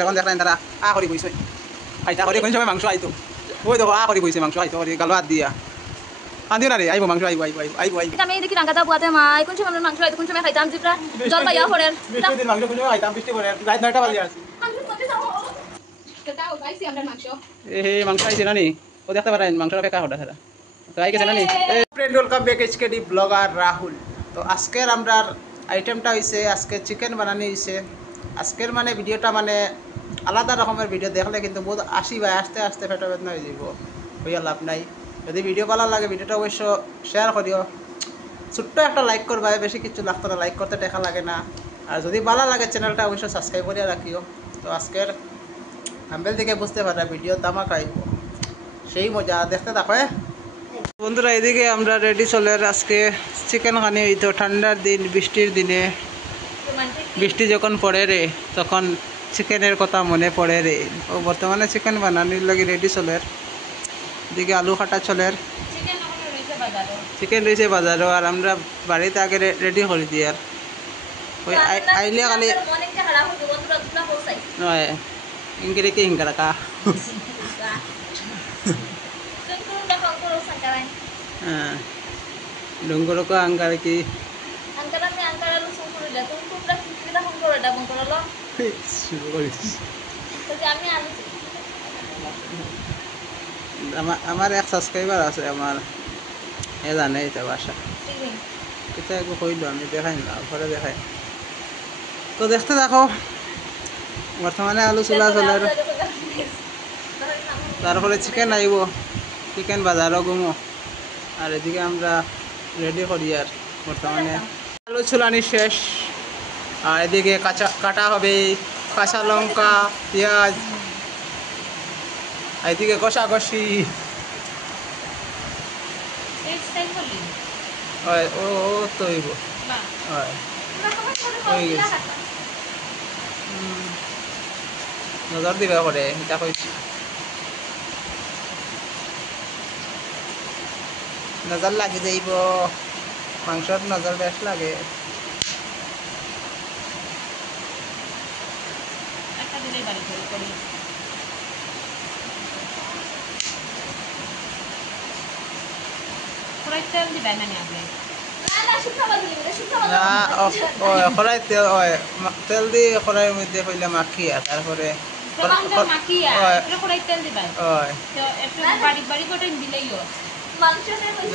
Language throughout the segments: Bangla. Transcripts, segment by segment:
এখন দেখলেন তারা করি বইছে খাইতা করে কোন সময় মাংস আইতো ওই দেখো করি বইছে মাংস আইতো করে গালো হাত দিয়া আনদিও না রে আইবো মাংস আইবো আইবো আইবো আইবো আমি দেখি রাঙ্গাদা বুয়াতে মা কোন সময় মাংস আইতো কোন সময় খাইতাম জিপ্রা জল বাইয়া পড়েন বৃষ্টি দিন মাংস কোন সময় আইতাম বৃষ্টি পড়ে রাত 9টা বাজে আছে মাংস আইছে না নি ও দেখতে পারেন মাংসটা ফেকা হটা সারা তো আই গেছে না নি friend welcome back এইচকেডি blogger Rahul. তো আজকের আমরা আইটেমটা হইছে আজকে চিকেন বানানি হইছে। আজকের মানে ভিডিওটা মানে আলাদা রকমের ভিডিও দেখলে কিন্তু বহুত আসি ভাই আস্তে আস্তে পেট বেদনা হয়ে যাব হইয়া লাভ নাই। যদি ভিডিও ভালো লাগে ভিডিওটা অবশ্য শেয়ার করিও, ছোট্ট একটা লাইক করবা, বেশি কিছু লাগতো না, লাইক করতে টাকা লাগে না। আর যদি ভালো লাগে চ্যানেলটা অবশ্যই সাবস্ক্রাইব করিয়া রাখিও। তো আজকের থাম্বনেল থেকে বুঝতে পারা ভিডিও তামাক আইব সেই মজা দেখতে থাকো। বন্ধুরা এদিকে আমরা রেডি চলে আজকে চিকেন খানি হইতো ঠান্ডার দিন বৃষ্টির দিনে, বৃষ্টি যখন পড়ে রে তখন চিকেনের কথা মনে পড়ে রে। ও বর্তমানে চিকেন বানানির লাগে রেডি চলে। এদিকে আলু কাটা চলে, চিকেন রয়েছে বাজারও আর আমরা বাড়িতে আগে রেডি করে দিই। আর ওই আইলে খালি নয় ইংকে রেখে হিংকা রাখা হ্যাঁ ডুঙ্গরকো আঙ্গার কি আমার এক সাবস্ক্রাইবার আছে আমার, এ জানে এটা বাসা এটা একটু কইলো আমি দেখাই না ঘরে দেখাই। তো দেখতে দেখো বর্তমানে আলু চুলা চলে, তারপরে চিকেন আইব, চিকেন বাজারও গুমো। আর এদিকে আমরা রেডি করি। আর বর্তমানে আলু চুলানি শেষ, আর এদিকে কাটা হবে কাঁচা লঙ্কা পেঁয়াজ, এদিকে কষাকষি হয় ও তো হইব হয় হয়ে গেছে। নজর দিবা করে এটা কইছি, নজর লাগে যাইব, মাংসর নজর বেশ লাগে। তেল দিয়ে কড়াইয়ের মধ্যে কইলে মাখিয়া তারপরে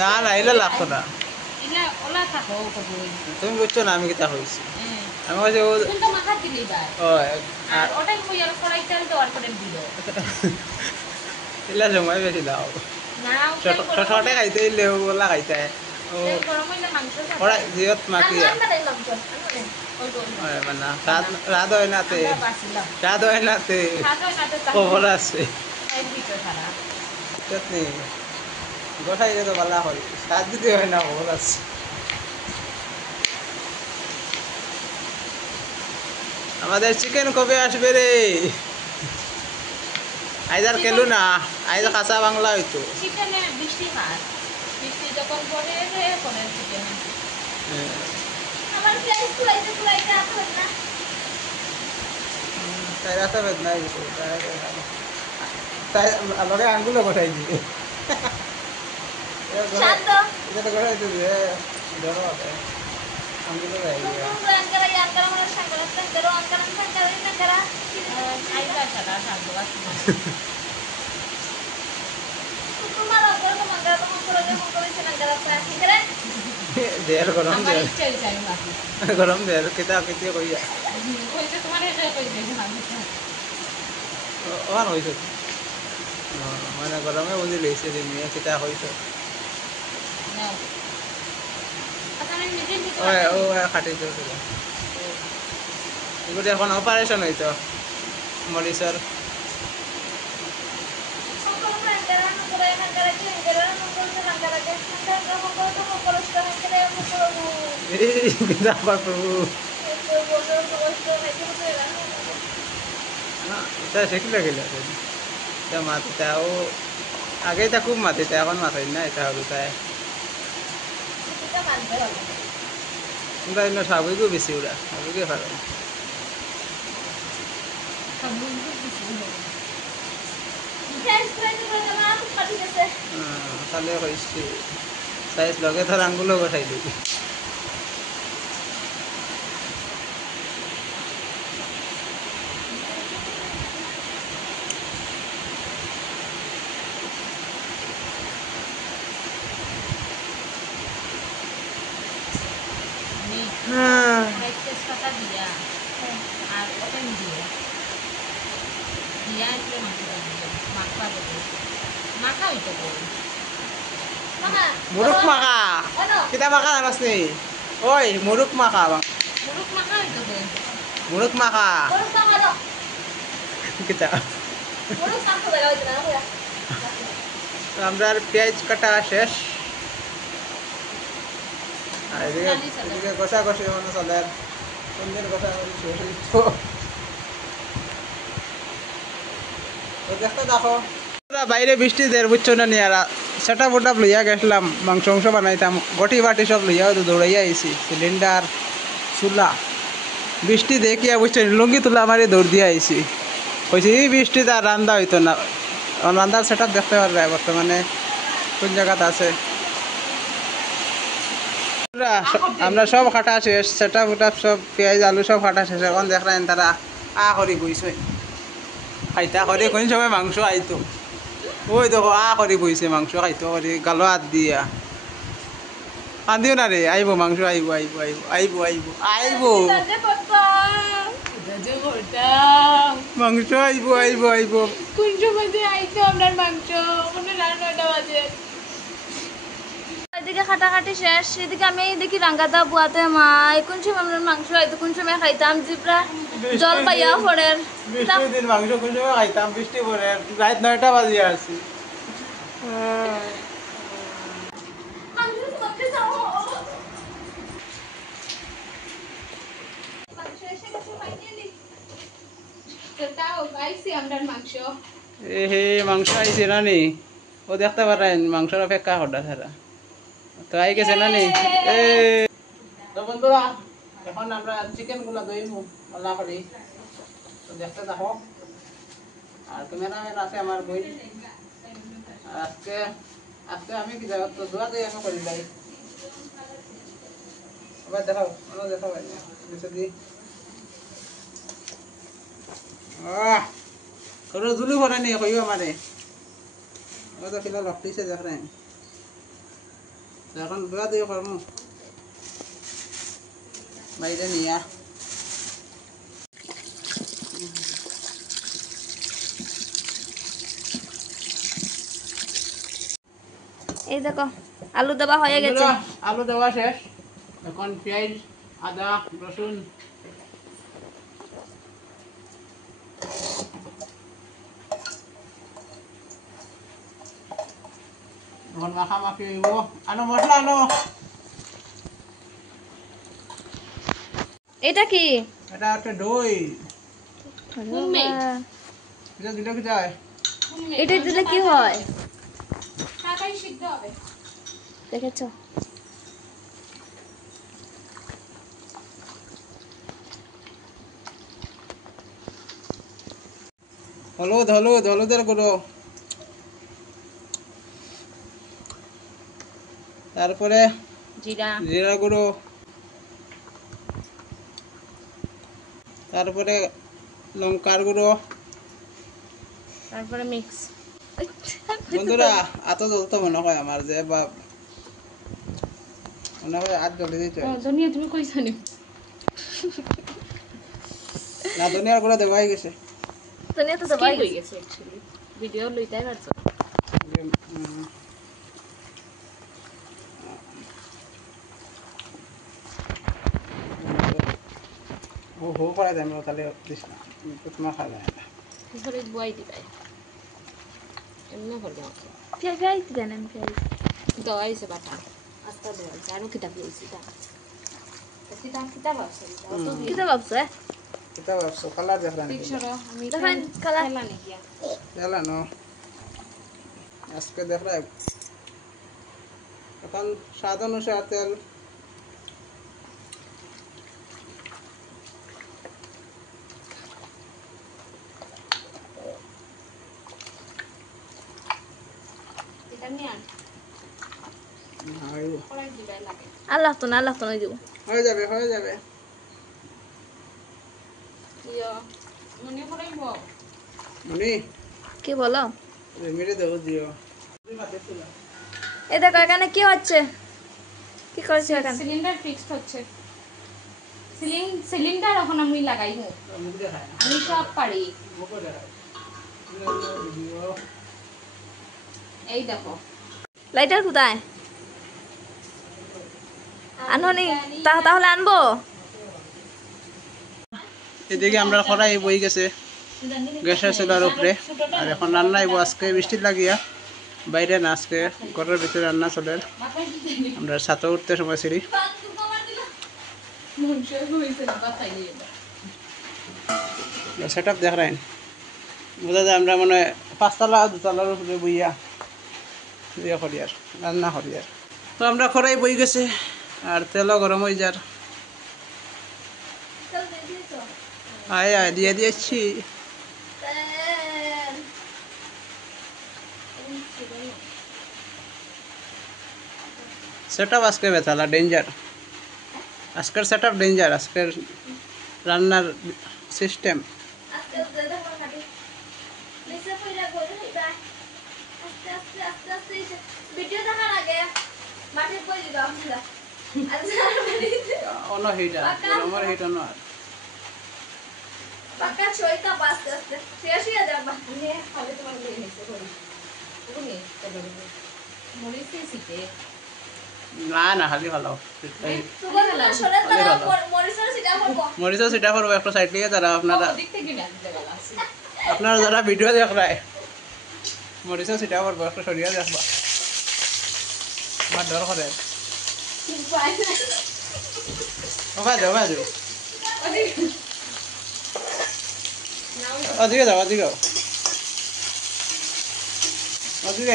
না না এলে লাগতো না, তুমি বুঝছো না আমি কিতা হয়েছি। আমি বলছি এলা সময় বেশি দাও ছোটে খাইতে এলে ওলা খাইতে জিয়ত মাখিয়া মানে রাত হয় নাতে রাত হয় নাতে খবর আছে গোসাই তো ভালো হয় সাত যদি হয় না খবর আছে। আমাদের চিকেন কবে আসবে রে? আইজার কেলু না আইজ কাঁচা বাংলা হইতো লগে আঙ্গুলো বসাই দিয়ে আঙ্গুলো দেড় গরম গরম দেড় কেতা কেতিয়া কইয়া ওখান হয়েছে মানে গরমে বুঝি লেগেছে যে মেয়ে কেতা হয়েছে ও খাটি চলছিল এগুলো এখন অপারেশন হইতো মরিচর। শিখলে গেলে মাতিতাও আগে তা খুব মাতিতে এখন মাথায় না এটা হলো তাই স্বাভাবিকও বেশি ওরা স্বাভাবিকই ভালো ফ্রেঞ্চ ফ্রাইজ বানাম খাটি গেছে তাহলে হয়েছে সাইজ লগে ধর আঙ্গুলো বসাই দিবি তেজপাতা দিয়া আর ওপেন দিয়া দিয়া একটু মাখা দেবে মাখা হইতে দেবে মামা মুরুক মাখা ono কিতা মাখা জানাস নি ওই মুরুক মাখা মুরুখ মাখা হইতে দেবে মুরুক মাখা urus sama ono কিতা urus sama daga itu na kuya আমরা পেঁয়াজ কাটা শেষ আর এদিকে কষা কষি মানে চলে কোনদিন কষা শেষ হইতো দেখতে দেখো বাইরে বৃষ্টি দের বুঝছো না নিয়ে সেটা মোটা লইয়া গেছিলাম মাংস বানাইতাম গটি বাটি সব লইয়া দৌড়াইয়া আইছি সিলিন্ডার চুলা বৃষ্টি দেখিয়া বুঝছো লুঙ্গি তুলা মারি দৌড় দিয়ে আইছি কইছি এই বৃষ্টিতে আর রান্না হইতো না রান্নার সেট আপ দেখতে পারবে বর্তমানে কোন জায়গাতে আছে আমরা সব কাটা শেষ সেট আপ সব পেঁয়াজ আলু সব কাটা শেষ এখন দেখলেন তারা করি বইছে খাইতা করে কোন সময় মাংস আইতো ওই দেখো করে বইছে মাংস খাইতো করে গালো হাত দিয়া কান্দিও না রে আইব মাংস আইব আইব আইব আইব আইব আইব Tanda papa. যে করতাম মাংস আইব আইব আইব কোন সময় আইতো আপনার মাংস কোনো রান্না বাজে এদিকে খাটাখাটি শেষ এদিকে আমি দেখি রাঙ্গাদা বুয়াতে মাই কোন সময় আমরা মাংস হয়তো কোন সময় খাইতাম জিব্রা জল পাইয়া পড়ের বৃষ্টির দিন মাংস কোন সময় খাইতাম বৃষ্টি পরে রাত 9টা বাজিয়ে আসছি তাও পাইছি আমরার মাংস এ হে মাংস আইছে না নি ও দেখতে পারেন মাংসর অপেক্ষা হঠাৎ ছাড়া তো আই গেছে না নি এ তো বন্ধুরা এখন আমরা চিকেন গুলা দইমু আল্লাহ করি তো দেখতে থাকো আর ক্যামেরাম্যান আছে আমার বই আর আজকে আজকে আমি কি জায়গা তো দোয়া দিয়ে আমি করি লাই আবার দেখাও অন্য দেখাও নিচে দি কোনো জুলু ভরে নি কইও আমারে ও তো কিলা লকটিছে দেখেন এখন দোয়া দিয়ে করমু বাইরে নিয়া এই দেখো আলু দেওয়া হয়ে গেছে আলু দেওয়া শেষ এখন পেঁয়াজ আদা রসুন এখন মাখামাখি হইব আনো মশলা আনো এটা কি এটা হচ্ছে দই এটা দিলে কি যায় এটা দিলে কি হয় টাকাই সিদ্ধ হবে দেখেছো হলুদ হলুদ হলুদের গুঁড়ো তারপরে জিরা জিরা গুঁড়ো তারপরে লঙ্কার গুঁড়ো তারপরে মিক্স বন্ধুরা এত জ্বলতো মনে হয় আমার যে বাপ মনে হয় আর জ্বলে দিতে ধনিয়া তুমি কইছো নি না ধনিয়ার গুঁড়ো দেওয়াই গেছে তো নিয়ে তো দেওয়া হয়ে গেছে অ্যাকচুয়ালি ভিডিও লইতাই পারছো ও হো করা যায় আমরা তাহলে দিস না তোমার খাওয়া যায় না তারপরে বই দিবাই এমনি হলো পেঁয়াজ দেন আমি পেঁয়াজ দওয়াইছে বাটা আস্তা দওয়াইছে আরো কিতাব লইছি তা কিতাব আছে কি তো ভাবছো এটা ভাবছো কালার দেখলাম পিকচারও আমি দেখেন কালার খেলা নাকি দেখলাম আজকে দেখলাম এখন স্বাদ অনুসারে তেল আল্লাহ তো না দিব হয়ে যাবে মনি কি বলো মেরে দেবো দিও এই দেখো এখানে কি হচ্ছে কি করছো এখানে সিলিন্ডার ফিক্সড হচ্ছে সিলিন্ডার এখন আমি লাগাইমু আমি সব পারি এই দেখো লাইটার কোথায় আননি তাহলে আনবো এদিকে আমরা খরাই বই গেছে গ্যাসের চুলার উপরে আর এখন রান্না আইব আজকে বৃষ্টির লাগিয়া বাইরে না আজকে ঘরের ভিতরে রান্না চলে আমরা ছাতে উঠতে সময় ছিড়ি সেট আপ দেখ রাইন বোঝা যায় আমরা মানে পাঁচতলা দুতলার উপরে বইয়া ইয়ে করি আর রান্না করি আর তো আমরা খরাই বই গেছে আর তেলও গরম হয়ে যার আয় দিয়ে দিয়েছি সেট আপ আজকে বেতালা ডেঞ্জার আজকের সেট আপ ডেঞ্জার আজকের রান্নার সিস্টেম অন্য হিটা আমার হিটা নয় পাকা ছয়টা বাজতে আস্তে শেষ হয়ে যাবে হবে তোমার বই নিতে করি তুমি মরিসে সিটে না খালি ভালো মরিচা সেটা করবো একটা সাইড লিয়ে যারা আপনারা যারা ভিডিও দেখ রায় মরিচা সেটা করবো একটা সরিয়া দেখবা আমার ডর করে ওখানে যাও ওদিকে যাও ওদিকে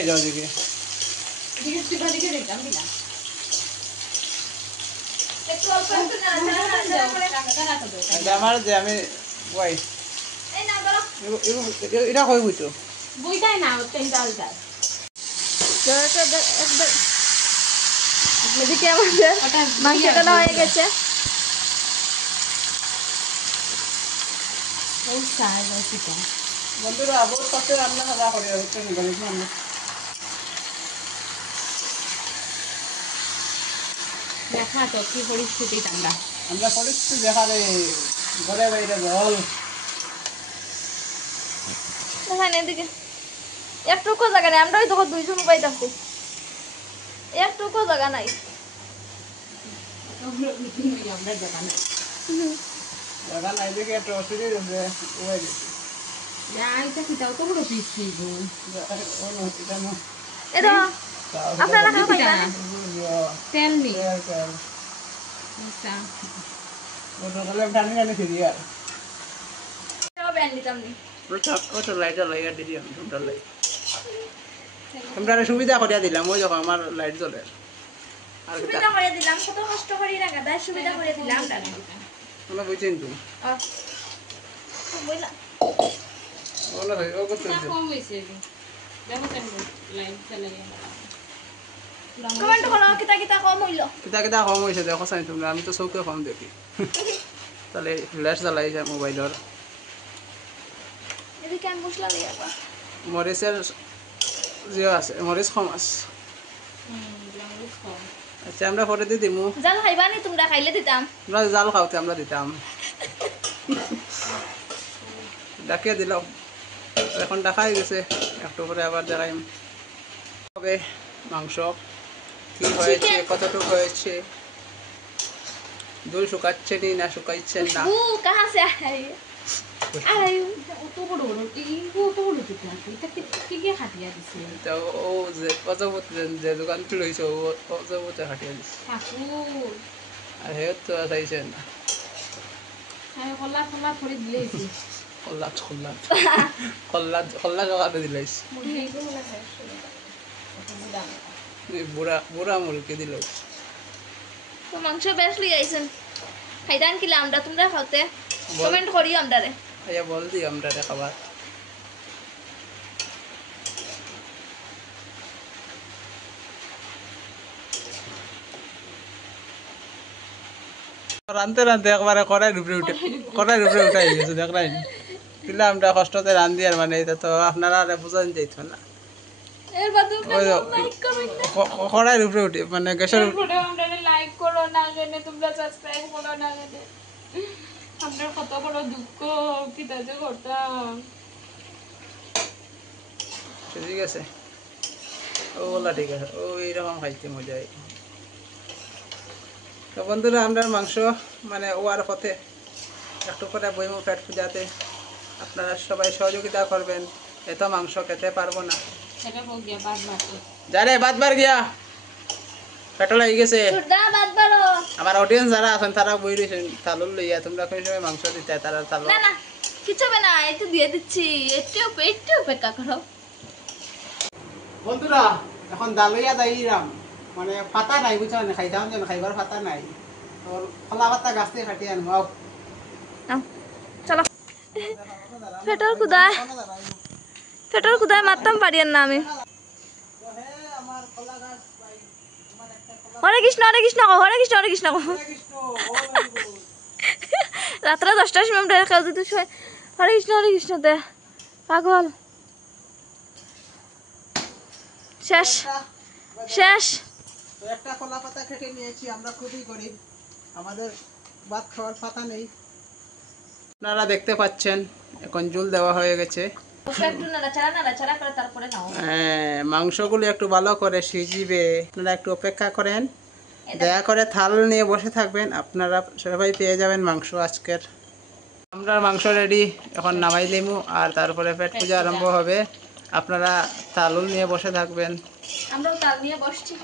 যাও ওদিকে আমার যে আমি ওয়াই এটা কই বুঝতো বইটাই না তিনটা আলটা এদিকে আমাদের মাংস কাটা হয়ে গেছে বন্ধুরা বহুত কষ্ট রান্না খাওয়া করে হচ্ছে দেখা তো কি পরিস্থিতি আমরা পরিস্থিতি দেখা রে ঘরে বাইরে জল এদিকে একটুকু জায়গা নেই আমরাই তখন দুইজন পাইতাছি একটুকু জায়গা নাই জায়গা নাই দেখে একটা অসুবিধা হচ্ছে ওয়াই এটা আপনারা খাওয়া পাইবা না তেল নি টানি ফিরি আর সব ব্যান্ড দিতাম নি ওটা লাইটার লাইয়া দিদি আমি তোমরা লাই তোমরা সুবিধা করিয়া দিলাম ওই যখন আমার লাইট জ্বলে আর সুবিধা করে দিলাম কত কষ্ট করি না গাদা সুবিধা করে দিলাম তোমরা বুঝছেন তো বুঝলা বলো ভাই ও করতে কম হইছে দেখো কেন লাইট চালাই কমেন্ট করো কিতা কম হইলো কিতা কম হয়েছে দেখো চাই তোমরা আমি তো চৌকে কম দেখি তাহলে ফ্ল্যাশ জ্বালাই যায় মোবাইলের এদিকে আমি মশলা দিয়ে মরিচের যে আছে মরিচ কম আছে আচ্ছা আমরা পরে দিয়ে দিমু জাল খাইবা নি তোমরা খাইলে দিতাম আমরা জাল খাওয়াতে আমরা দিতাম ডাকিয়ে দিলাম এখন দেখাই গেছে একটু পরে আবার দেখাই হবে মাংস কি হয়েছে কতটুকু হয়েছে দুল শুকাচ্ছে নি না শুকাইছেন না কাহা সে আরে অত বড় কি হাতিয়া দিছে তো ও যে অজবত যে দোকান খুলেছে ও অজবতে হাটিয়ে দিছে ঠাকুর আর হে তো চাইছেন না আমি কল্লা করে দিলেছি খল্লা জগাতে দিলাইছ বুড়া মুরগি দিল তো মাংস বেশ লই আইছেন খাইদান কিলা আমরা তোমরা খাওতে কমেন্ট করি আমরা রে আয়া বল দি আমরা খাবার রানতে রানতে একবারে কড়াইয়ের উপরে উঠাই গেছে দেখলেন দিলে আমরা কষ্টতে রান্ধি আর মানে এটা তো আপনারা আর বোঝান যাইত না এর বাদে ওই যে লাইক করুন কড়াইয়ের উপরে উঠে মানে গ্যাসের ভিডিও আমরা লাইক করো না কেনে তোমরা সাবস্ক্রাইব করো না কেনে আমরা কত বড় দুঃখ কি তাজে করতাম ঠিক আছে ওগুলা ঠিক আছে ও এইরকম খাইতে মজা হয় তো বন্ধুরা আমরা মাংস মানে ওয়ার পথে একটু করে বইমু পেট পূজাতে আপনারা সবাই সহযোগিতা করবেন এত মাংস খেতে পারবো না সেটা হোক গিয়া বাদ মারতে জানে বাদবার গিয়া পেট্রো লাগি গেছে সুরদা বাদ বারো আমার অডিয়েন্স যারা আছেন তারা বই রয়েছেন তালুর লইয়া তোমরা কোন সময় মাংস দিতে তারা তালু না না কিছু হবে না একটু দিয়ে দিচ্ছি একটু অপেক্ষা করো বন্ধুরা এখন দালইয়া দাইরাম মানে পাতা নাই বুঝছো না খাইতাম যেন খাইবার পাতা নাই তো খোলা পাতা গাছ থেকে কাটিয়ে আনবো আও, চলো পেটর কুদায় মারতাম পারি না আমি হরে কৃষ্ণ হরে কৃষ্ণ কো হরে কৃষ্ণ হরে কৃষ্ণ কো রাত্রে 10টার সময় আমরা কেউ যদি হরে কৃষ্ণ দে পাগল শেষ তো একটা কলা পাতা কেটে নিয়েছি আমরা খুবই গরিব আমাদের ভাত খাওয়ার পাতা নেই আপনারা দেখতে পাচ্ছেন এখন জল দেওয়া হয়ে গেছে একটু নাড়াচাড়া করে তারপরে নাও মাংসগুলো একটু ভালো করে সিজিবে আপনারা একটু অপেক্ষা করেন দয়া করে থাল নিয়ে বসে থাকবেন আপনারা সবাই পেয়ে যাবেন মাংস আজকের আমরা মাংস রেডি এখন নামাই দিমু আর তারপরে পেট পূজা আরম্ভ হবে আপনারা তালুল নিয়ে বসে থাকবেন আমরাও তাল নিয়ে বসছি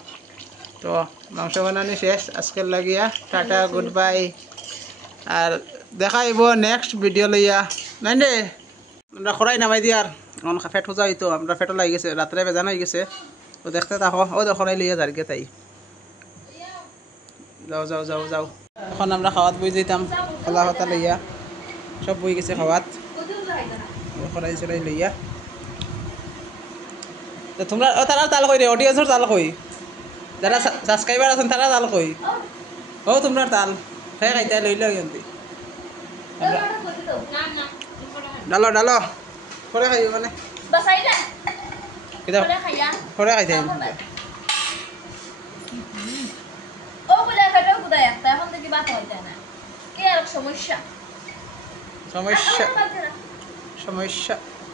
তো মাংস বানানি শেষ আজকের লাগিয়া টাটা গুড বাই আর দেখাইব নেক্সট ভিডিও লইয়া নাই রে আমরা খরাই নামাই দি আর এখন পেট পূজা হইতো আমরা পেটও লাগি গেছে রাত্রে বেজান হয়ে গেছে তো দেখতে থাকো ও খরাই লইয়া যার গে তাই যাও এখন আমরা খাওয়াত বই দিতাম খোলা পাতা লইয়া সব বই গেছে খাওয়াত খরাই চড়াই লইয়া তো তোমরা তারা তাল কই রে অডিয়েন্সর তাল কই যারা সাবস্ক্রাইবার আছেন তারা তাল কই ও তোমরা তাল খাই খাইতে লইলে কিন্তু ডালো করে খাই মানে বাসাই না কিটা করে খাইতে ও বলে ফেটো কুদায় একটা এখন দেখি বাত হইতে না কি আর সমস্যা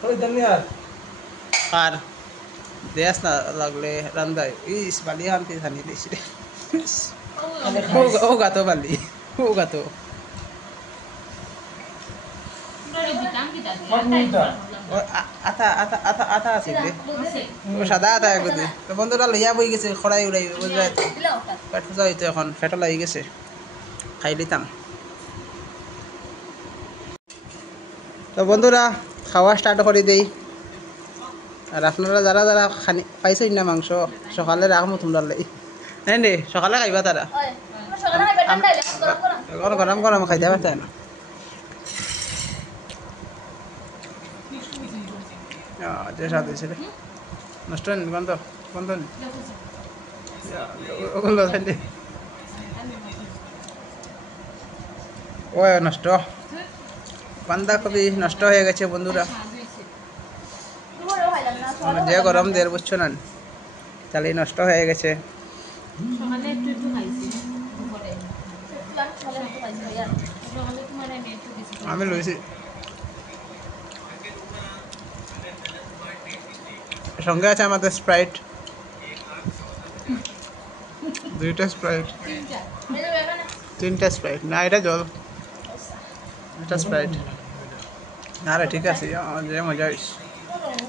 ওই জানি আর দেশ না লাগলে রান্দায় ইস বালি আনতে জানি দিছি রে ও গাতো বালি ও গাতো আতা আছে ও সাদা আতা একদি তো বন্ধুরা লইয়া বই গেছে খড়াই উড়াই বুঝলে পেট পূজা হইতো এখন পেটও লাগি গেছে খাই দিতাম তো বন্ধুরা খাওয়া স্টার্ট করে দেই আর আপনারা যারা যারা খানি পাইছেন না মাংস সকালে রাখবো তোমরা লাই নাই রে সকালে খাইবা তারা গরম গরম খাইতে পারতাম না যে স্বাদ হয়েছে রে নষ্ট হয়নি গন্ধ ওগুলো ও নষ্ট বাঁধাকপি নষ্ট হয়ে গেছে বন্ধুরা যে গরম দের বুঝছো না তাহলে নষ্ট হয়ে গেছে আমি লইছি সঙ্গে আছে আমাদের স্প্রাইট 2টা স্প্রাইট 3টা স্প্রাইট না এটা জল এটা স্প্রাইট না রে ঠিক আছে যে মজা হয়েছে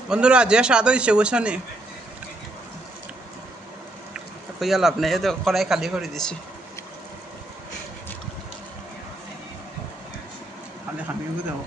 বন্ধুরা যে স্বাদ হয়েছে বুঝছো নি কইয়া লাভ নেই তো কড়াই খালি করে দিছি খালি খামিও দেবো